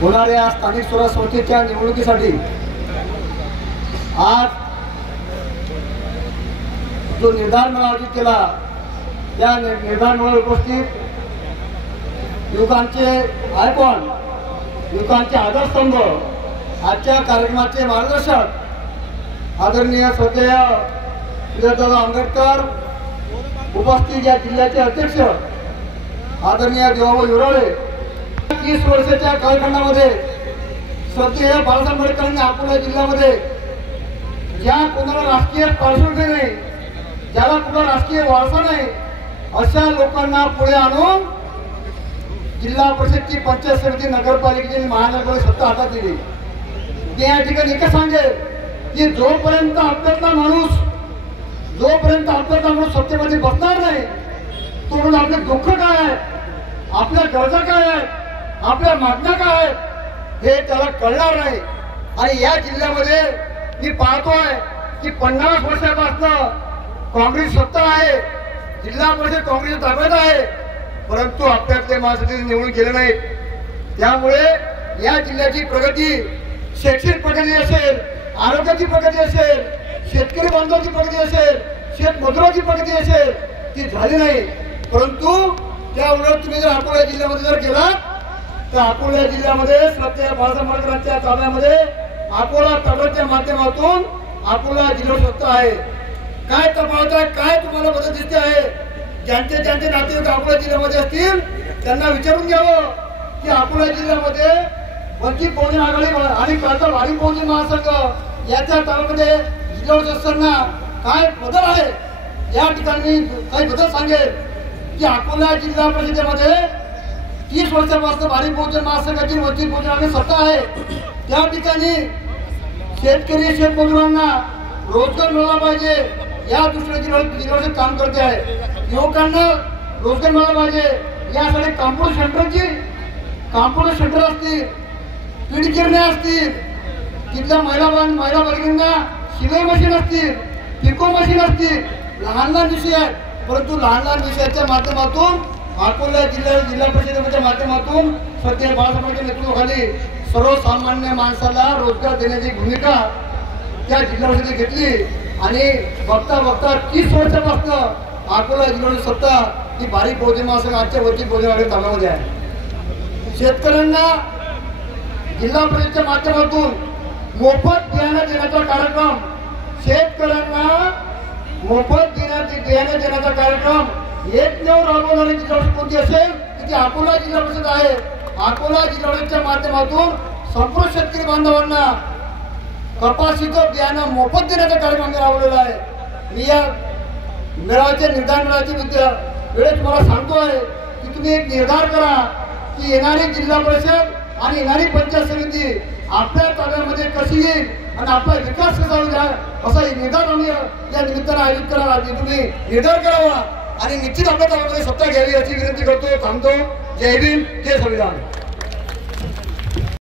होणाऱ्या स्थानिक स्वराज्य संस्थेच्या निवडणुकीसाठी आज जो निर्धार मेळावा आयोजित केला त्या निर्धार मेळाव्याला उपस्थित युवकांचे आयकॉन, युवकांचे आदर्शस्तंभ, आजच्या कार्यक्रमाचे मार्गदर्शक आदरणीय श्रद्धेय दादा आंबेडकर, उपस्थित या जिल्ह्याचे अध्यक्ष आदरणीय देवाभाऊ युराळे, 30 वर्षाच्या कालखंडामध्ये श्रद्धेय बाळासाहेब आंबेडकरांनी अकोला जिल्ह्यामध्ये ज्या कोणाला राजकीय पार्श्वभूमी नाही, ज्याला कुठला राजकीय वारसा नाही, अशा लोकांना पुढे आणून जिल्हा परिषदची, पंचायत समिती, नगरपालिकेची, महानगरपालिका सत्ता हातात दिली. मी या ठिकाणी एकच सांगेल की जोपर्यंत आपल्यातला माणूस सत्तेमध्ये बसणार नाही, तोपर्यंत आपले दुःख काय आहे, आपल्या गरजा काय आहेत, आपल्या मागण्या काय आहेत हे त्याला कळणार नाही. आणि या जिल्ह्यामध्ये मी पाहतोय की 50 वर्षापासून काँग्रेस सत्ता आहे, जिल्हा परिषद काँग्रेस ताब्यात आहे, परंतु आपल्यातले माणसं निवडून गेले नाहीत. त्यामुळे या जिल्ह्याची प्रगती, शैक्षणिक प्रगती असेल, आरोग्याची प्रगती असेल, शेतकरी बांधवांची प्रगती असेल, शेतमजुराची प्रगती असेल, ती झाली नाही. परंतु त्या उलट तुम्ही जर अकोला जिल्ह्यामध्ये जर गेलात तर अकोला जिल्ह्यामध्ये श्रद्धेय बाळासाहेब आंबेडकरांच्या ताब्यामध्ये अकोला तबरच्या माध्यमातून अकोला जिल्हा सत्ता आहे. काय तफावत आहे, काय तुम्हाला बदल दिसते आहे? ज्यांचे नातेवाईक अकोला जिल्ह्यामध्ये असतील त्यांना विचारून घ्यावं की अकोला जिल्ह्यामध्ये वंचित बहुजन आघाडी आणि प्रांत भारी बहुजन महासंघ याच्या ताब्यामध्ये जिल्हा असताना काय बदल आहे. या ठिकाणी काही बदल सांगेल की अकोला जिल्हा परिषदेमध्ये 30 वर्षापासून भारी बहुजन महासंघाची वंचित बहुजन आघाडी सत्ता आहे. त्या ठिकाणी शेतकरी, शेतमजुरांना रोजगार मिळाला पाहिजे या दृष्टीने जिल्हा काम करते आहे. युवकांना रोजगार मिळाला पाहिजे यासाठी कॉम्प्युटर सेंटर असतील, पीठ गिरण्या असतील, तिथल्या महिला भगिनींना शिलाई मशीन असतील, पिको मशीन असतील, लहान विषय आहेत. परंतु लहान विषयाच्या माध्यमातून अकोला जिल्हा परिषदेच्या माध्यमातून श्रद्धेय बाळासाहेब आंबेडकर नेतृत्वाखाली सर्वसामान्य माणसाला रोजगार देण्याची भूमिका त्या जिल्हा परिषदेने घेतली. आणि बघता 30 वर्षापासून अकोला जिल्ह्याची सत्ता ही बारीक बहुजन महासंघ आजच्या वंचित बहुजन आघाडी ताब्यामध्ये आहे. शेतकऱ्यांना जिल्हा परिषदेच्या माध्यमातून मोफत बियाणं देण्याचा कार्यक्रम, शेतकऱ्यांना मोफत बियाणं देण्याचा कार्यक्रम एकमेव राबवणारी जिल्हा परिषद कोणती असेल ती अकोला जिल्हा परिषद आहे. अकोला जिल्हा परिषदेच्या माध्यमातून संपूर्ण शेतकरी बांधवांना कपाशीचं बियाणं मोफत देण्याचा कार्यक्रम आम्ही राबवलेला आहे. मी या मेळाव्याच्या निर्धार मेळाव्याच्या वेळेस तुम्हाला सांगतोय की तुम्ही एक निर्धार करा की येणारी जिल्हा परिषद आणि येणारी पंचायत समिती आपल्या ताब्यामध्ये कशी येईल आणि आपला विकास कसा होईल असा निर्धार आम्ही या निमित्तानं आयोजित करा. तुम्ही निर्धार करावा आणि निश्चित आपल्या ताब्यामध्ये सत्ता घ्यावी अशी विनंती करतो. थांबतो. जय भीम, जय संविधान.